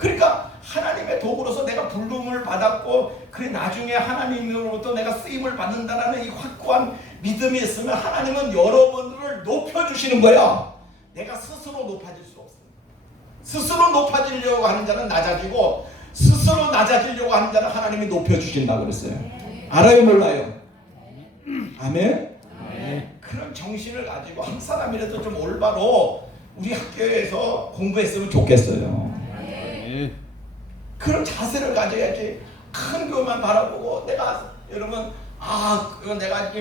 그러니까 하나님의 도구로서 내가 부름을 받았고 그래 나중에 하나님으로부터 내가 쓰임을 받는다라는 이 확고한 믿음이 있으면 하나님은 여러분들을 높여주시는 거야. 내가 스스로 높아질 수 없어요. 스스로 높아지려고 하는 자는 낮아지고 스스로 낮아지려고 하는 자는 하나님이 높여주신다고 그랬어요. 알아요 몰라요? 아멘? 그런 정신을 가지고 한 사람이라도 좀 올바로 우리 학교에서 공부했으면 좋겠어요. 그런 자세를 가져야지. 큰 교만 바라보고 내가 여러분 내가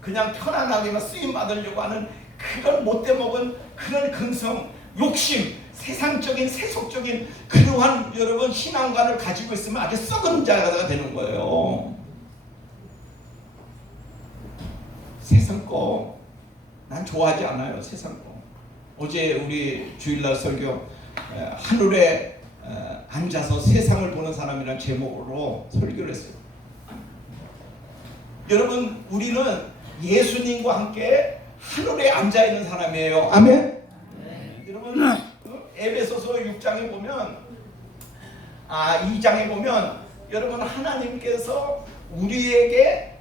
그냥 편안하게만 쓰임 받으려고 하는 그런 못돼 먹은 그런 근성, 욕심, 세상적인 세속적인 그러한 여러분 신앙관을 가지고 있으면 아주 썩은 자가 되는 거예요. 세상 거 난 좋아하지 않아요. 세상 거. 어제 우리 주일날 설교 하늘에 앉아서 세상을 보는 사람이라는 제목으로 설교를 했어요. 여러분 우리는 예수님과 함께 하늘에 앉아있는 사람이에요. 아멘? 여러분 에베소서 6장에 보면 2장에 보면 여러분 하나님께서 우리에게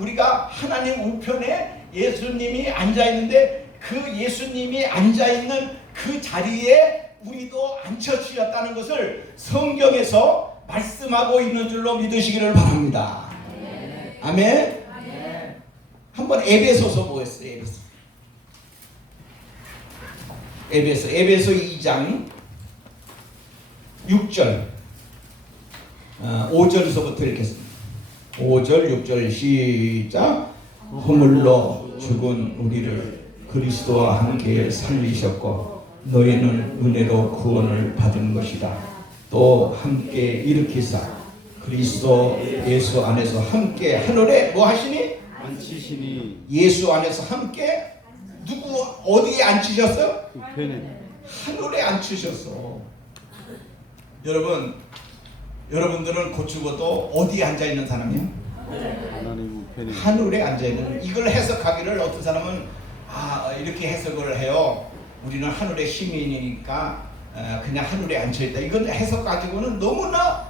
우리가 하나님 우편에 예수님이 앉아있는데 그 예수님이 앉아있는 그 자리에 우리도 앉혀주셨다는 것을 성경에서 말씀하고 있는 줄로 믿으시기를 바랍니다. 아멘? 한번 에베소서 보겠어요. 에베소 2장 6절 5절에서부터 읽겠습니다. 5절 6절 시작. 허물로 죽은 우리를 그리스도와 함께 살리셨고 너희는 은혜로 구원을 받은 것이다. 또 함께 일으키사 그리스도 예수 안에서 함께 하늘에 뭐 하시니? 앉히시니. 예수 안에서 함께 누구 어디에 앉히셨어요? 우편에. 하늘에 앉히셨어. 여러분들은 고추고도 어디에 앉아있는 사람이에요? 하나님 우편에. 하늘에 앉아있는. 이걸 해석하기를 어떤 사람은 이렇게 해석을 해요. 우리는 하늘의 시민이니까 그냥 하늘에 앉아있다. 이건 해석 가지고는 너무나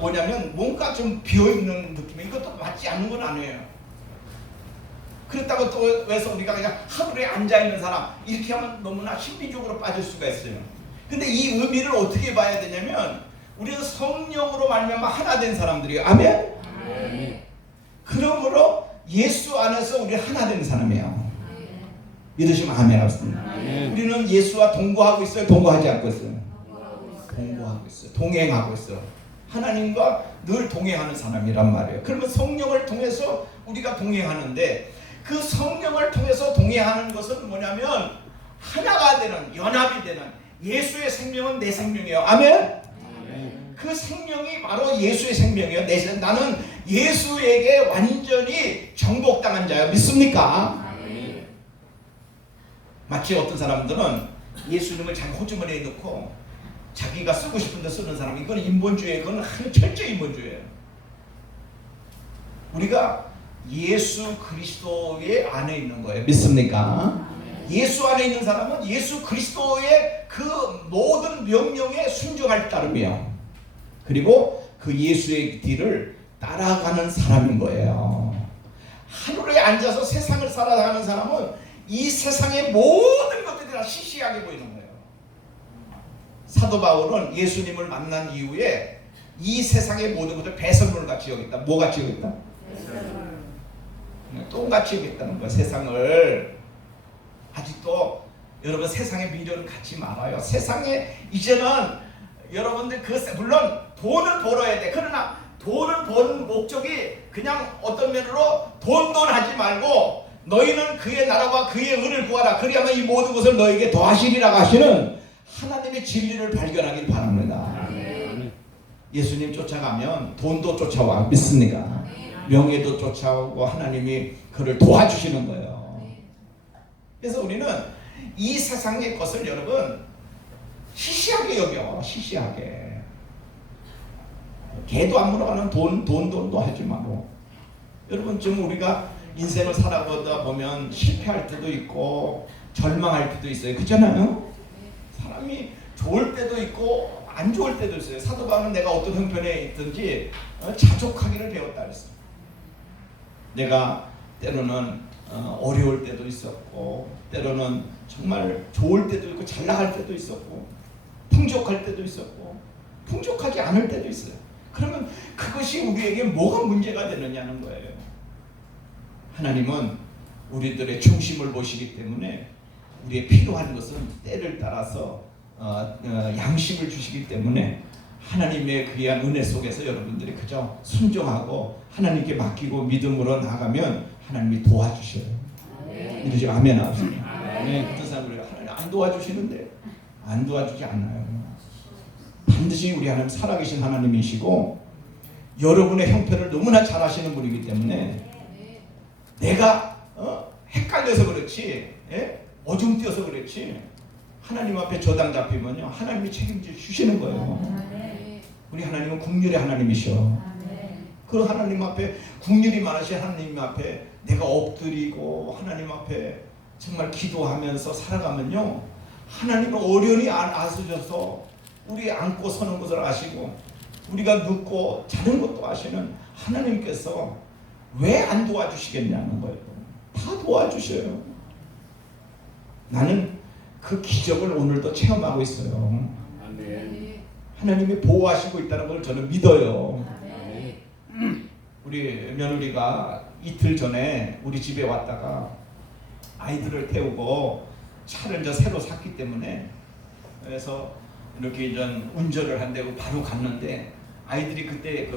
뭐냐면 뭔가 좀 비어있는 느낌이. 이것도 맞지 않는 건 아니에요. 그렇다고 또 왜서 우리가 그냥 하늘에 앉아있는 사람 이렇게 하면 너무나 심리적으로 빠질 수가 있어요. 근데 이 의미를 어떻게 봐야 되냐면 우리는 성령으로 말미암아 하나 된 사람들이에요. 아멘? 그러므로 예수 안에서 우리 하나 된 사람이에요. 믿으시면 아멘 하겠습니다. 우리는 예수와 동거하고 있어요? 동거하지 않고 있어요? 동거하고 있어요. 동행하고 있어요. 하나님과 늘 동행하는 사람이란 말이에요. 그러면 성령을 통해서 우리가 동행하는데 그 성령을 통해서 동행하는 것은 뭐냐면 하나가 되는, 연합이 되는. 예수의 생명은 내 생명이에요. 아멘? 그 생명이 바로 예수의 생명이에요. 나는 예수에게 완전히 정복당한 자예요. 믿습니까? 마치 어떤 사람들은 예수님을 자기 호주머니에 넣고 자기가 쓰고 싶은 데 쓰는 사람, 이건 인본주의예요. 그건 철저히 인본주의예요. 우리가 예수 그리스도의 안에 있는 거예요. 믿습니까? 예수 안에 있는 사람은 예수 그리스도의 그 모든 명령에 순종할 따름이요. 그리고 그 예수의 길을 따라가는 사람인 거예요. 하늘에 앉아서 세상을 살아가는 사람은 이 세상의 모든 것들이 다 시시하게 보이는 거예요. 사도 바울은 예수님을 만난 이후에 이 세상의 모든 것을 배설물 같이 여겼다. 뭐 같이 여겼다? 똥같이 여겼다는 거예요. 세상을. 아직도 여러분 세상의 미련을 갖지 말아요. 세상에 이제는 여러분들 물론 돈을 벌어야 돼. 그러나 돈을 버는 목적이 그냥 어떤 면으로 돈 하지 말고 너희는 그의 나라와 그의 의를 구하라. 그리하면 이 모든 것을 너에게 더하시리라 하시는 하나님의 진리를 발견하길 바랍니다. 예수님 쫓아가면 돈도 쫓아와. 믿습니까? 명예도 쫓아오고 하나님이 그를 도와주시는 거예요. 그래서 우리는 이 세상의 것을 여러분 시시하게 여겨. 시시하게. 개도 안 물어가는 돈도 하지 마고. 여러분 지금 우리가 인생을 살아보다 보면 실패할 때도 있고 절망할 때도 있어요. 그렇잖아요? 사람이 좋을 때도 있고 안 좋을 때도 있어요. 사도 바울은 내가 어떤 형편에 있든지 자족하기를 배웠다 그랬어요. 내가 때로는 어려울 때도 있었고, 때로는 정말 좋을 때도 있고, 잘 나갈 때도 있었고, 풍족할 때도 있었고, 풍족하지 않을 때도 있어요. 그러면 그것이 우리에게 뭐가 문제가 되느냐는 거예요. 하나님은 우리들의 중심을 보시기 때문에 우리의 필요한 것은 때를 따라서 양식을 주시기 때문에 하나님의 귀한 은혜 속에서 여러분들이 그저 순종하고 하나님께 맡기고 믿음으로 나가면 하나님이 도와주셔요. 이러지 아멘 하세요. 어떤 사람은 그래요. 하나님 안 도와주시는데, 안 도와주지 않아요. 반드시 우리 하나님 살아계신 하나님이시고 여러분의 형편을 너무나 잘 아시는 분이기 때문에 내가 헷갈려서 그렇지, 어중뛰어서 그렇지, 하나님 앞에 저당 잡히면요 하나님이 책임져 주시는 거예요. 우리 하나님은 국률의 하나님이셔. 그 하나님 앞에, 국률이 많으신 하나님 앞에 내가 엎드리고 하나님 앞에 정말 기도하면서 살아가면요 하나님은 어련히 아시셔서 우리 앉고 서는 것을 아시고 우리가 눕고 자는 것도 아시는 하나님께서 왜 안 도와주시겠냐는 거예요. 다 도와주셔요. 나는 그 기적을 오늘도 체험하고 있어요. 하나님이 보호하시고 있다는 걸 저는 믿어요. 우리 며느리가 이틀 전에 우리 집에 왔다가 아이들을 태우고 차를 이제 새로 샀기 때문에, 그래서 이렇게 이제 운전을 한다고 바로 갔는데 아이들이 그때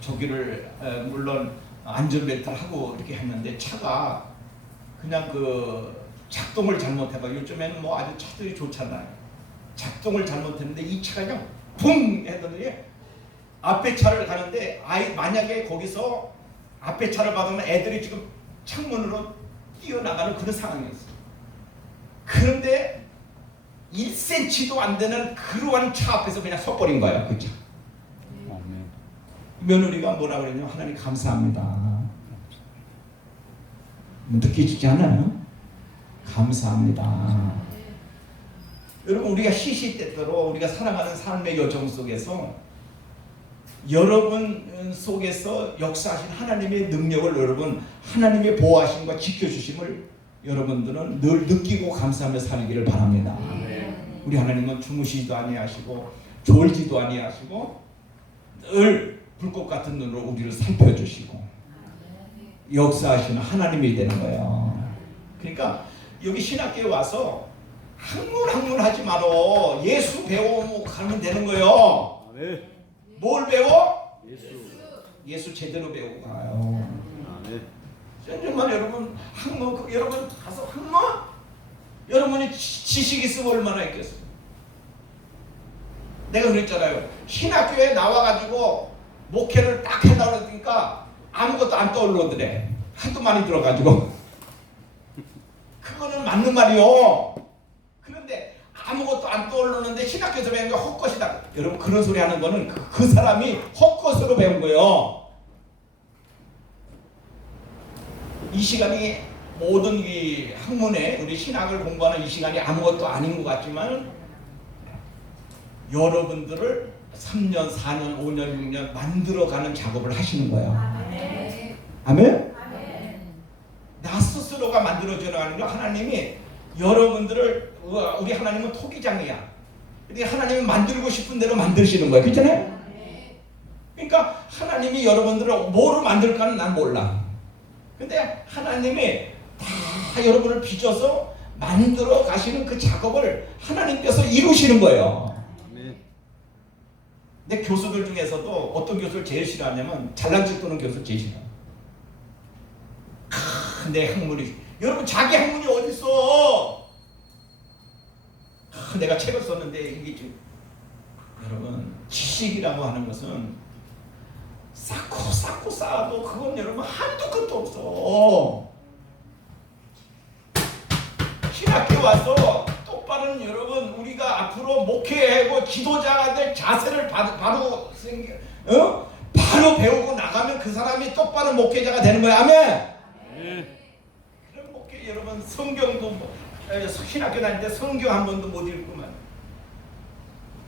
저기를 물론 안전벨트를 하고 이렇게 했는데 차가 그냥 작동을 잘못해봐. 요즘에는 뭐 아주 차들이 좋잖아요. 작동을 잘못했는데 이 차가 그냥 붕 했더니 앞에 차를 가는데 만약에 거기서 앞에 차를 받으면 애들이 지금 창문으로 뛰어나가는 그런 상황이었어요. 그런데 1cm도 안 되는 그러한 차 앞에서 그냥 서버린 거야, 그 차. 며느리가 뭐라 그랬냐면 하나님 감사합니다. 느끼지 않아요? 감사합니다. 여러분, 우리가 시시때때로 우리가 살아가는 삶의 여정 속에서 여러분 속에서 역사하신 하나님의 능력을, 여러분 하나님의 보호하심과 지켜주심을 여러분들은 늘 느끼고 감사하며 살기를 바랍니다. 우리 하나님은 주무시지도 아니하시고 졸지도 아니하시고 늘 불꽃 같은 눈으로 우리를 살펴주시고 역사하시는 하나님이 되는 거예요. 그러니까 여기 신학교에 와서 학문 하지 말어. 예수 배우고 가면 되는 거예요. 뭘 배워? 예수 제대로 배우고 가요. 정말 여러분 학문, 여러분 가서 학문? 여러분이 지식 있으면 얼마나 있겠어요? 내가 그랬잖아요. 신학교에 나와가지고 목회를 딱 하려고 그러니까 아무것도 안 떠올르더래. 하도 많이 들어가지고. 그거는 맞는 말이요. 그런데 아무것도 안 떠오르는데 신학교에서 배운 게 헛것이다. 여러분, 그런 소리 하는 거는 그 사람이 헛것으로 배운 거예요. 이 시간이 모든 이 학문에 우리 신학을 공부하는 이 시간이 아무것도 아닌 것 같지만 여러분들을 3년, 4년, 5년, 6년 만들어가는 작업을 하시는 거예요. 아멘? 나 스스로가 만들어져가는 거. 하나님이 여러분들을, 우리 하나님은 토기장이야. 근데 하나님이 만들고 싶은 대로 만드시는 거예요. 그렇잖아요? 그러니까 하나님이 여러분들을 뭐로 만들까는 난 몰라. 근데 하나님이 다 여러분을 빚어서 만들어 가시는 그 작업을 하나님께서 이루시는 거예요. 내 교수들 중에서도 어떤 교수를 제일 싫어하냐면 잘난 척 도는 교수를 제일 싫어. 내 학문이, 여러분 자기 학문이 어디 있어? 내가 책을 썼는데 이게 좀, 여러분 지식이라고 하는 것은 쌓고 쌓아도 그건 여러분 한도 끝도 없어. 신학교 와서 똑바른, 여러분 우리가 앞으로 목회하고 지도자가 될 자세를 바로 배우고 나가면 그 사람이 똑바른 목회자가 되는 거야. 아멘. 그런 목회, 여러분 성경도 신학교 다닐 때 성경 한 번도 못 읽구만.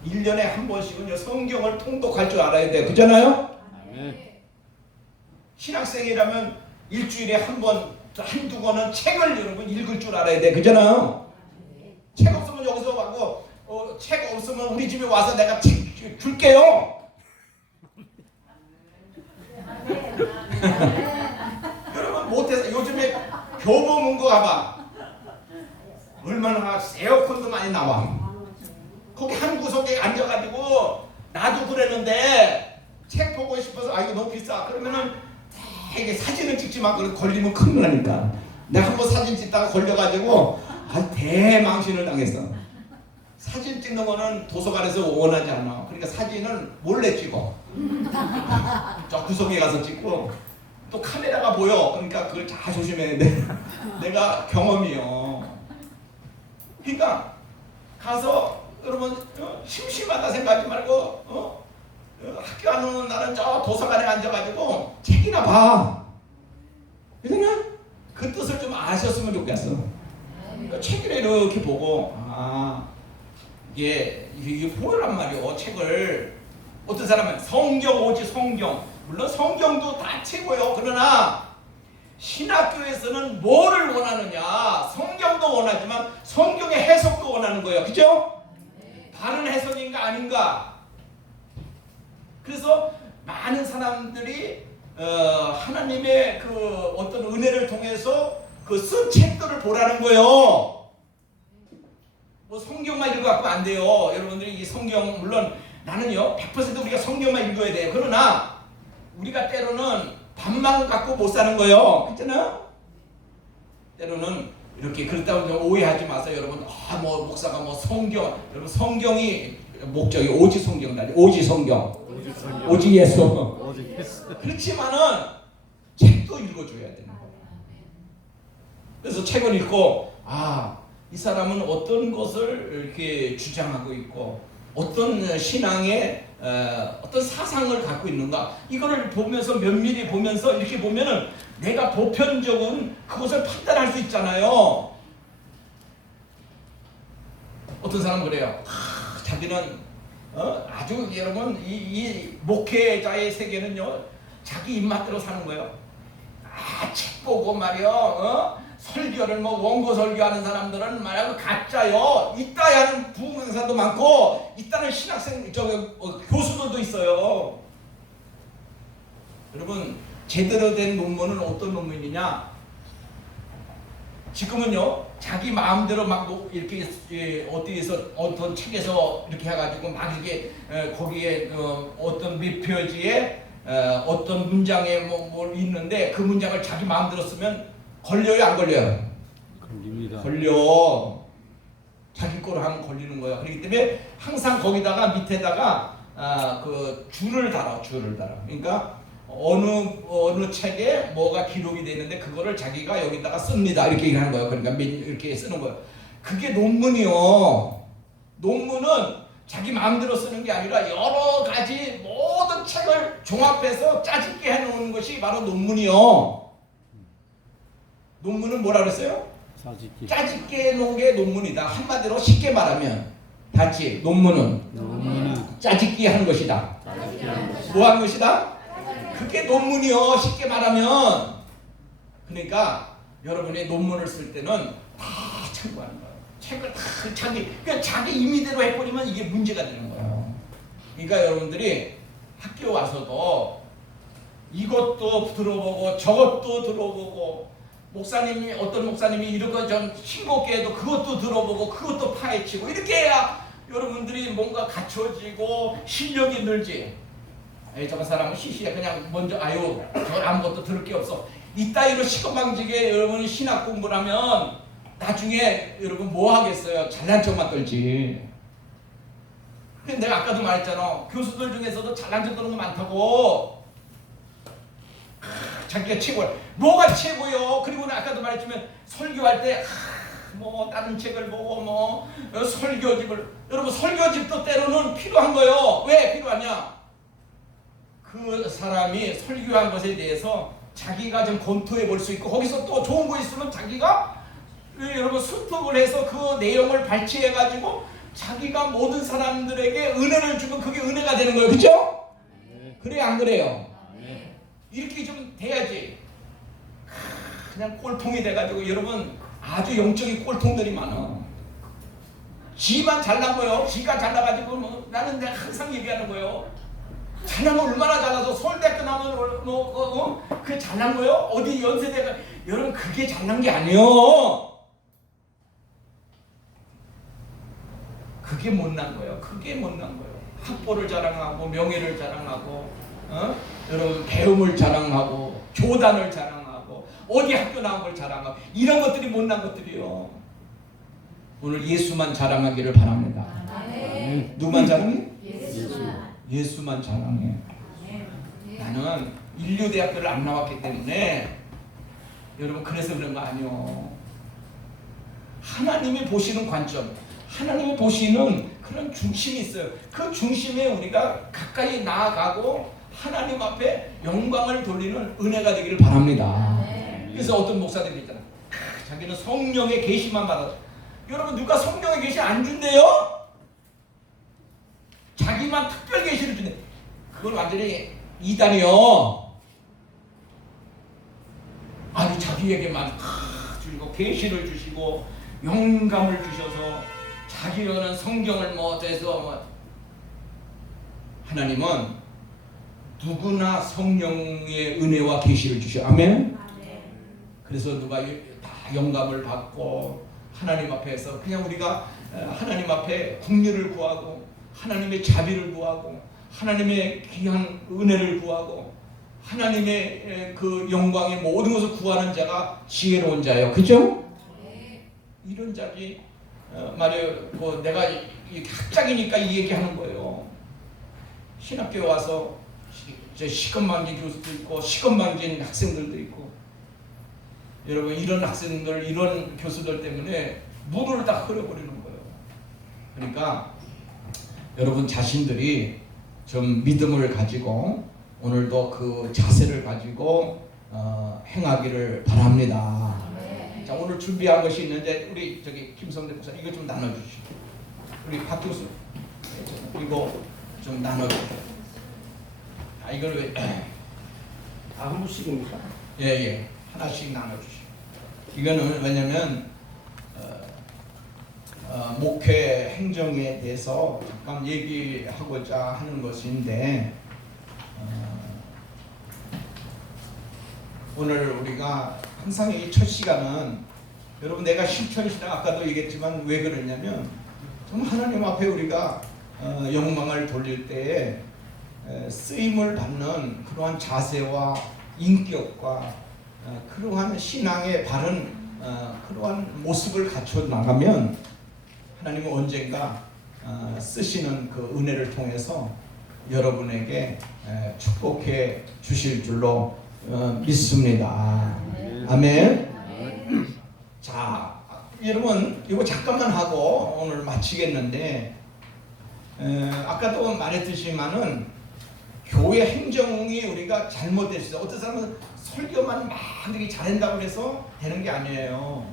1년에 한 번씩은요 성경을 통독할 줄 알아야 돼요. 그잖아요? 네. 신학생이라면 일주일에 한 번, 한두 권은 책을 여러분 읽을 줄 알아야 돼. 그잖아요? 책 없으면 여기서 하고 책 없으면 우리 집에 와서 내가 책 줄게요. 여러분 못해서 요즘에 교보문고 가봐. 얼마나 에어컨도 많이 나와. 거기 한 구석에 앉아가지고 나도 그랬는데 책 보고 싶어서 아 이거 너무 비싸 그러면은 되게 사진을 찍지만 그걸 걸리면 큰일 나니까 내가 한번 사진 찍다가 걸려가지고 대망신을 당했어. 사진 찍는 거는 도서관에서 원하지 않아. 그러니까 사진을 몰래 찍어. 저 구석에 가서 찍고 또 카메라가 보여. 그러니까 그걸 잘 조심해야 돼. 내가 경험이요. 그러니까 가서 여러분 심심하다 생각하지 말고 학교 안 오는 날은 저 도서관에 앉아가지고 책이나 봐. 그러나 그 뜻을 좀 아셨으면 좋겠어. 책을 이렇게 보고 이게 보란 말이요. 책을 어떤 사람은 성경 오지 성경 물론 성경도 다 최고요. 그러나 신학교에서는 뭐를 원하느냐? 성경도 원하지만 성경의 해석도 원하는 거예요. 그죠? 바른 해석인가 아닌가? 그래서 많은 사람들이 하나님의 그 어떤 은혜를 통해서 그 쓴 책들을 보라는 거예요. 뭐 성경만 읽어갖고 안 돼요. 여러분들이 이 성경 물론 나는요 100% 우리가 성경만 읽어야 돼요. 그러나 우리가 때로는 밥만 갖고 못 사는 거예요. 그렇잖아? 때로는 이렇게 그렇다고 오해하지 마세요. 여러분 뭐 목사가 뭐 성경 여러분 성경이 목적이 오직 성경다. 오직 성경. 오직 예수. 그렇지만은 책도 읽어줘야 되는 거예요. 그래서 책을 읽고 이 사람은 어떤 것을 이렇게 주장하고 있고 어떤 신앙의 어떤 사상을 갖고 있는가 이거를 보면서 면밀히 보면서 이렇게 보면은 내가 보편적인 그것을 판단할 수 있잖아요. 어떤 사람은 그래요. 자기는 아주 여러분 이 목회자의 세계는요 자기 입맛대로 사는 거예요. 책 보고 말이요 설교를 뭐 원고 설교하는 사람들은 말하고 가짜요. 이따 하는 부흥사도 많고 이따는 신학생 교수들도 있어요. 여러분 제대로 된 논문은 어떤 논문이냐? 지금은요 자기 마음대로 막 이렇게 어디에서 어떤 책에서 이렇게 해가지고 막 이렇게 거기에 어떤 몇 표지에 어떤 문장에 뭐 있는데 그 문장을 자기 마음대로 쓰면 걸려요 안 걸려요? 걸립니다. 걸려. 자기 거로 하면 걸리는 거야. 그렇기 때문에 항상 거기다가 밑에다가 그 줄을 달아. 그러니까 어느 책에 뭐가 기록이 되는데 그거를 자기가 여기다가 씁니다. 이렇게 얘기하는 거예요. 그러니까 이렇게 쓰는 거예요. 그게 논문이요. 논문은 자기 마음대로 쓰는 게 아니라 여러 가지 모든 책을 종합해서 짜집게 해놓은 것이 바로 논문이요. 논문은 뭐라 그랬어요? 짜집게 해놓은 게 논문이다. 한마디로 쉽게 말하면 같이 논문은 짜집기 하는 것이다. 뭐 하는 것이다? 그게 논문이요. 쉽게 말하면. 그러니까 여러분이 논문을 쓸 때는 다 참고하는 거예요. 책을 다 자기 임의대로 해버리면 이게 문제가 되는 거예요. 그러니까 여러분들이 학교 와서도 이것도 들어보고 저것도 들어보고 목사님이 어떤 목사님이 이런 거 좀 싱겁게 해도 그것도 들어보고 그것도 파헤치고 이렇게 해야 여러분들이 뭔가 갖춰지고 실력이 늘지. 저런 사람은 시시해 그냥 먼저 저 아무것도 들을 게 없어. 이따위로 시건방지게 여러분이 신학 공부를 하면 나중에 여러분 뭐 하겠어요? 잘난 척만 떨지. 근데 내가 아까도 말했잖아. 교수들 중에서도 잘난 척 떠는 거 많다고. 자기가 최고야. 뭐가 최고요? 그리고 아까도 말했지만 설교할 때 뭐 다른 책을 보고 뭐 설교집을 여러분 설교집도 때로는 필요한 거예요. 왜 필요하냐? 그 사람이 설교한 것에 대해서 자기가 좀 검토해 볼 수 있고 거기서 또 좋은 거 있으면 자기가 여러분 습득을 해서 그 내용을 발췌해 가지고 자기가 모든 사람들에게 은혜를 주면 그게 은혜가 되는 거예요. 그렇죠? 그래요, 안 그래요? 이렇게 좀 돼야지. 그냥 꼴통이 돼가지고 여러분 아주 영적인 꼴통들이 많아. 지만 잘난 거예요. 지가 잘나가지고 뭐 나는 내가 항상 얘기하는 거예요. 잘나면 얼마나 잘나서 서울대학교 나면 그게 잘난 거예요? 어디 연세대가 여러분 그게 잘난 게 아니에요. 그게 못난 거예요. 그게 못난 거예요. 학벌을 자랑하고 명예를 자랑하고 여러분 배움을 자랑하고 교단을 자랑하고 어디 학교 나온 걸 자랑하고 이런 것들이 못난 것들이요. 오늘 예수만 자랑하기를 바랍니다. 누구만 자랑해? 예수만 자랑해. 나는 인류대학교를 안 나왔기 때문에 여러분 그래서 그런 거 아니요. 하나님이 보시는 관점, 하나님이 보시는 그런 중심이 있어요. 그 중심에 우리가 가까이 나아가고 하나님 앞에 영광을 돌리는 은혜가 되기를 바랍니다. 그래서 어떤 목사들이 있잖아. 자기는 성령의 계시만 받아. 여러분 누가 성령의 계시 안 준대요? 자기만 특별 계시를 주네. 그건 완전히 이단이요. 아니 자기에게만 주시고 계시를 주시고 영감을 주셔서 자기는 성경을 뭐 어때서 하나님은 누구나 성령의 은혜와 계시를 주셔. 아멘. 그래서 누가 다 영감을 받고 하나님 앞에서 그냥 우리가 하나님 앞에 긍휼을 구하고 하나님의 자비를 구하고 하나님의 귀한 은혜를 구하고 하나님의 그 영광의 모든 것을 구하는 자가 지혜로운 자예요. 그죠? 이런 자지 말이에요. 뭐 내가 학장이니까 이 얘기하는 거예요. 신학교에 와서 시건방진 교수도 있고 시건방진 학생들도 있고 여러분 이런 학생들 이런 교수들 때문에 물을 다 흐려버리는 거예요. 그러니까 여러분 자신들이 좀 믿음을 가지고 오늘도 그 자세를 가지고 행하기를 바랍니다. 자, 오늘 준비한 것이 있는데 우리 저기 김성대 목사 이거 좀 나눠주시고 우리 박 교수 이거 좀 나눠주시고 이걸 왜 한 분씩입니까? 예 하나씩 나눠주시고 이거는 왜냐면 목회 행정에 대해서 잠깐 얘기하고자 하는 것인데 오늘 우리가 항상 이 첫 시간은 여러분 내가 실천신앙 아까도 얘기했지만 왜 그러냐면 좀 하나님 앞에 우리가 영광을 돌릴 때에 쓰임을 받는 그러한 자세와 인격과 그러한 신앙의 바른 그러한 모습을 갖춰 나가면 하나님은 언젠가 쓰시는 그 은혜를 통해서 여러분에게 축복해 주실 줄로 믿습니다. 아멘. 자, 여러분 이거 잠깐만 하고 오늘 마치겠는데 아까도 말했듯이만은 교회 행정이 우리가 잘못됐어요. 어떤 사람은 설교만 막 되게 잘한다고 해서 되는 게 아니에요.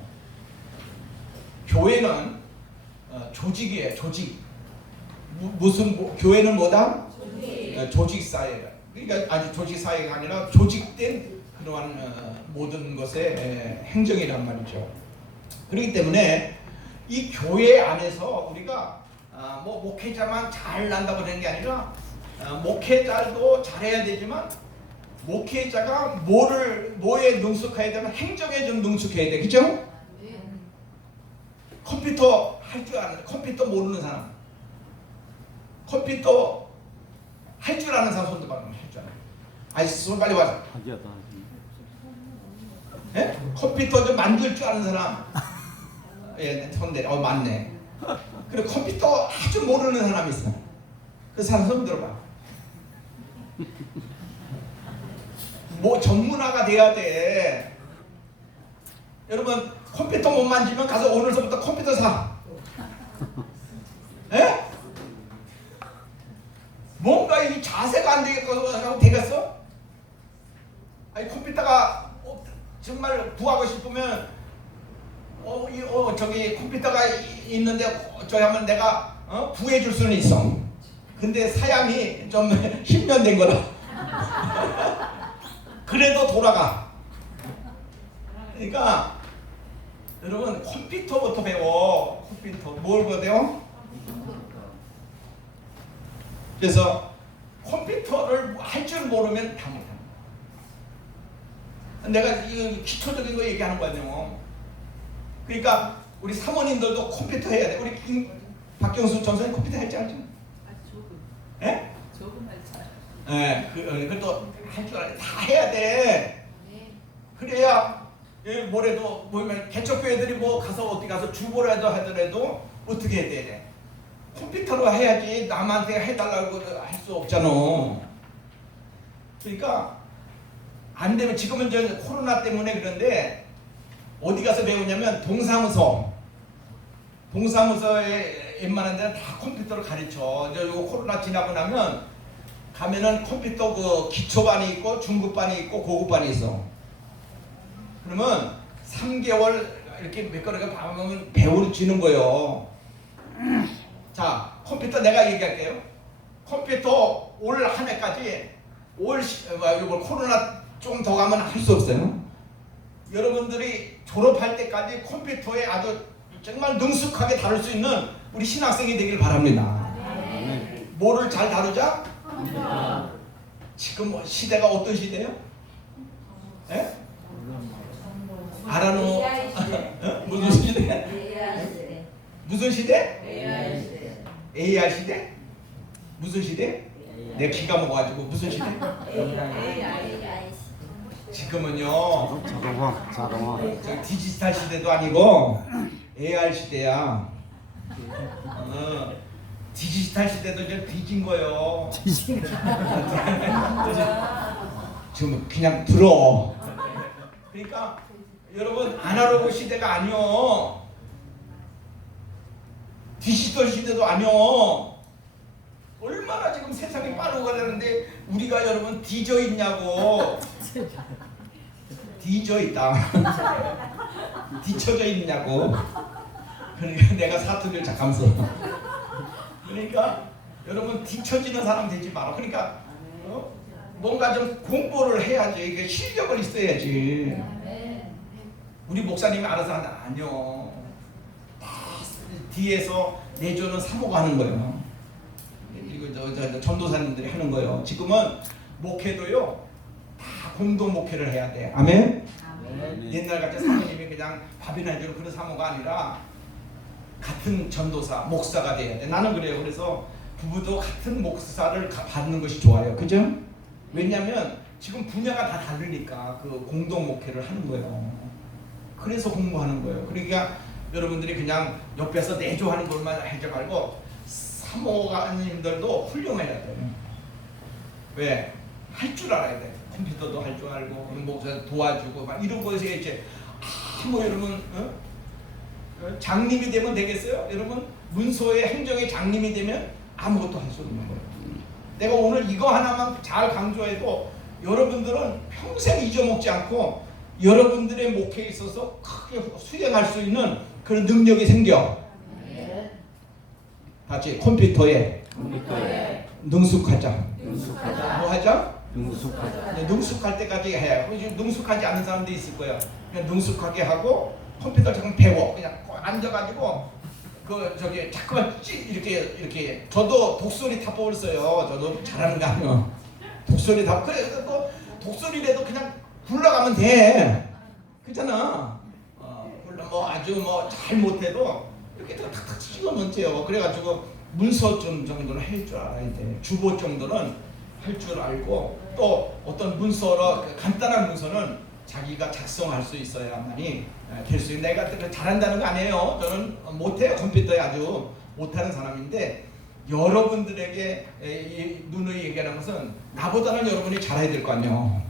교회는 조직이에요. 조직. 무슨 교회는 뭐다? 조직 사회다. 그러니까 아주 조직 사회가 아니라 조직된 그러한 모든 것의 행정이란 말이죠. 그렇기 때문에 이 교회 안에서 우리가 뭐 목회자만 잘난다고 되는 게 아니라 목회자도 잘해야 되지만 목회자가 뭐에 능숙해야 되면 행정에 좀 능숙해야 돼. 그죠? 컴퓨터 할 줄 아는 컴퓨터 모르는 사람 컴퓨터 할 줄 아는 사람 손도 봐라. 할 줄 아는 아이 손 빨리 와. 예? 컴퓨터 좀 만들 줄 아는 사람 예, 손 내려. 맞네. 그리고 컴퓨터 아주 모르는 사람이 있어. 그 사람 손 들어봐. 뭐 전문화가 돼야 돼. 여러분 컴퓨터 못 만지면 가서 오늘서부터 컴퓨터 사. 예? 뭔가 이 자세가 안 되겠어? 아니 컴퓨터가 정말 구하고 싶으면 저기 컴퓨터가 있는데 저기 하면 내가 구해줄 수는 있어. 근데 사양이 좀 10년 된 거라. 그래도 돌아가. 그러니까 여러분 컴퓨터부터 배워. 컴퓨터 뭘 배워? 그래서 컴퓨터를 할 줄 모르면 다 못합니다. 내가 이 기초적인 거 얘기하는 거아니에요. 그러니까 우리 사모님들도 컴퓨터 해야 돼. 우리 박경수 전사님 컴퓨터 할 줄 알죠? 조금. 예? 조금 할 줄. 예, 그래도 할 줄 알아. 다 해야 돼. 그래야 뭐래도 보면 개척교회들이 뭐 가서 어디 가서 주보라도 하더라도 어떻게 해야 돼? 컴퓨터로 해야지 남한테 해달라고 할 수 없잖아. 그러니까 안 되면 지금은 저 코로나 때문에 그런데 어디 가서 배우냐면 동사무소에 웬만한 데는 다 컴퓨터를 가르쳐. 저 요거 코로나 지나고 나면 가면은 컴퓨터 그 기초반이 있고 중급반이 있고 고급반이 있어. 그러면 3개월 이렇게 몇 개월을 봐보면 배우지는 거예요. 자, 컴퓨터 내가 얘기할게요. 컴퓨터 올 한 해까지 이걸 코로나 좀 더 가면 할 수 없어요. 여러분들이 졸업할 때까지 컴퓨터에 아주 정말 능숙하게 다룰 수 있는 우리 신학생이 되길 바랍니다. 뭐를 잘 다루자? 지금 시대가 어떤 시대예요? 예? 알아নো 무슨 시대? 무슨 시대? AI 시대? 무슨 시대? 내 기가 먹어가지고 무슨 시대? 지금은요 저 디지털 시대도 아니고 AR 시대야. 디지털 시대도 이제 뒤진 거요. 지금 그냥 들어. 그러니까 여러분 아날로그 시대가 아니요. 디지털 시대도 아니요. 얼마나 지금 세상이 빠르고 가려는데 우리가 여러분 뒤져 있냐고. 뒤져 있다. 뒤쳐져 있냐고. 그러니까 내가 사투리를 잠깐서. 그러니까 여러분 뒤처지는 사람 되지 마라. 그러니까 뭔가 좀 공부를 해야지. 이게 실력을 있어야지. 우리 목사님이 알아서 한다. 아니요. 뒤에서 내조는 사모가 하는 거예요. 그리고 저 전도사님들이 하는 거예요. 지금은 목회도요 다 공동 목회를 해야 돼. 아멘. 옛날 같은 사모님이 그냥 밥이나 해주는 그런 사모가 아니라 같은 전도사, 목사가 돼야 돼. 나는 그래요. 그래서 부부도 같은 목사를 받는 것이 좋아요. 그죠? 왜냐하면 지금 분야가 다 다르니까 그 공동 목회를 하는 거예요. 그래서 공부하는 거예요. 그러니까 여러분들이 그냥 옆에서 내조하는 것만 하지 말고 사모가님들도 훌륭해야 돼요. 왜? 할 줄 알아야 돼. 컴퓨터도 할 줄 알고 목사 도와주고 막 이런 것에 이제 뭐 여러분 장님이 되면 되겠어요? 여러분 문서의 행정의 장님이 되면 아무것도 할 수 없는 거예요. 내가 오늘 이거 하나만 잘 강조해도 여러분들은 평생 잊어먹지 않고 여러분들의 목회에 있어서 크게 수행할 수 있는 그런 능력이 생겨. 같이 컴퓨터에 능숙하자. 뭐 하자? 능숙할 때까지 해야. 능숙하지 않은 사람도 있을 거예요. 그냥 능숙하게 하고 컴퓨터 잠깐 배워. 그냥 앉아가지고 그 저기 자꾸만 이렇게 저도 독소리 타법을 써요. 저도 잘하는 거 아니에요. 독소리 타. 그래 또 독소리라도 그냥 굴러가면 돼. 그렇잖아. 뭐 아주 뭐 잘 못해도 이렇게 탁탁 찍으면 돼요. 그래가지고 문서 정도는 할 줄 알아야 돼. 주보 정도는 할 줄 알고 또 어떤 문서로 간단한 문서는 자기가 작성할 수 있어야만이 될 수 있는. 내가 잘한다는 거 아니에요. 저는 못해요. 컴퓨터에 아주 못하는 사람인데 여러분들에게 누누이 얘기하는 것은 나보다는 여러분이 잘해야 될 거 아니에요.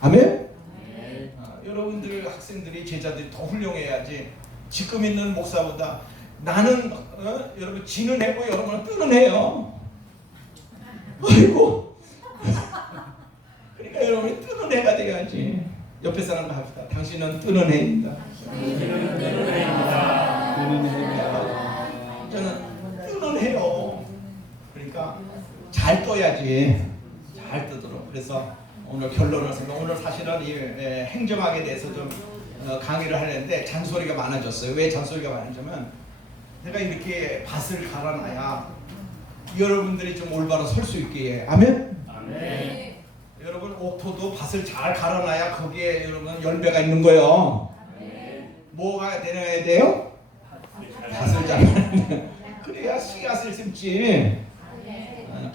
아멘? 여러분들 학생들이 제자들이 더 훌륭해야지. 지금 있는 목사보다 나는 여러분 지는 해고 여러분은 뜨는 해요. 아이고. 그러니까 여러분이 뜨는 해가 돼야지. 옆에 사람과 합시다. 당신은 뜨는 해입니다. 저는 뜨는 해요. 그러니까 잘 떠야지. 잘 뜨도록. 그래서 오늘 결론을 생각. 오늘 사실은 이 행정학에 대해서 좀 강의를 하려는데 잔소리가 많아졌어요. 왜 잔소리가 많아지면 내가 이렇게 밭을 갈아놔야 여러분들이 좀 올바로 설 수 있게 해. 아멘? 네. 여러분 옥토도 밭을 잘 갈아놔야 거기에 여러분 열매가 있는 거예요. 뭐가 되어야 돼요? 밭을 잘 갈아놔. 그래야 씨앗을 심지.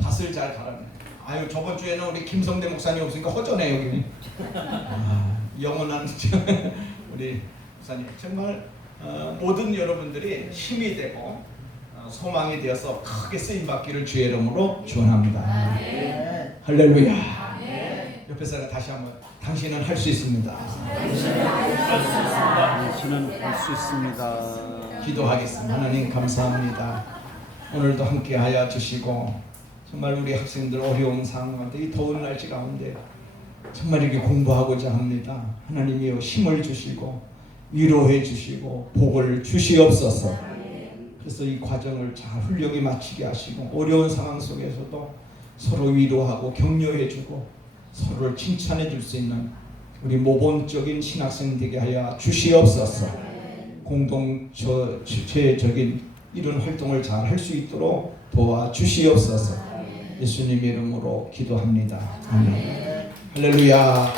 밭을 잘 갈아놔. 아유 저번 주에는 우리 김성대 목사님 없으니까 허전해 여기. 영원한 우리 목사님 정말 모든 여러분들이 힘이 되고 소망이 되어서 크게 쓰임 받기를 주의 이름으로 축원합니다. 할렐루야. 옆에 사람 다시 한번 당신은 할 수 있습니다. 당신은 할 수 있습니다. 기도하겠습니다. 하나님 감사합니다. 오늘도 함께하여 주시고 정말 우리 학생들 어려운 상황 가운데 이 더운 날씨 가운데 정말 이렇게 공부하고자 합니다. 하나님이여 힘을 주시고 위로해 주시고 복을 주시옵소서. 그래서 이 과정을 잘 훌륭히 마치게 하시고 어려운 상황 속에서도 서로 위로하고 격려해 주고 서로를 칭찬해 줄 수 있는 우리 모범적인 신학생 되게 하여 주시옵소서. 공동체적인 이런 활동을 잘 할 수 있도록 도와 주시옵소서. 예수님의 이름으로 기도합니다. 아멘. 할렐루야.